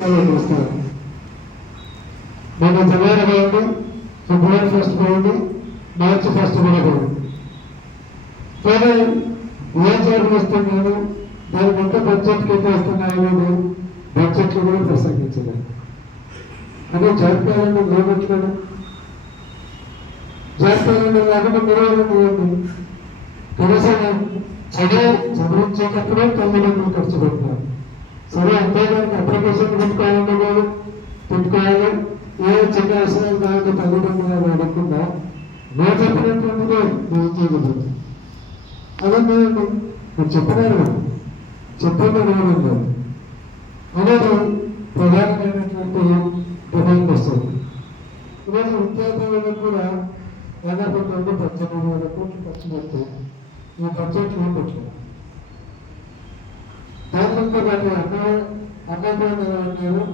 మన జనవరి పోయింది, ఫిబ్రవరి ఫస్ట్ పోయింది, మార్చి ఫస్ట్ కూడా పోయింది. కానీ ఏం చేరుకొస్తాను నేను దానికి ఎంత బడ్జెట్కి ఎంత వస్తున్నాయనేది బడ్జెట్లో కూడా ప్రసంగించలేదు. అదే జాతీయాలను నిలబెట్టలేదు. జాతీయాలను లేకుండా నిర్వహణ కనీసం చదివించేటప్పుడే 9 వందలు ఖర్చు పెడతారు. సరే అంతేగానికి అప్లికేషన్ పెట్టుకోవాలి ఏ చిన్న అవసరాలు కావాలి 10 వందలు అడగకుండా నేను చెప్పినటువంటిదే నేను చేయగలుగుతాను. అదే మీరు చెప్పినారు కదా, చెప్పింది వినడం అనేది ప్రధానమైనటువంటి డిమాండ్ వస్తుంది. ఈరోజు విద్యార్థులకు కూడా దాదాపు 18,000 కోట్లు ఖర్చు పెడితే ఈ బడ్జెట్లో పెట్టలేదు. దాంట్లో వాటి అన్నదానం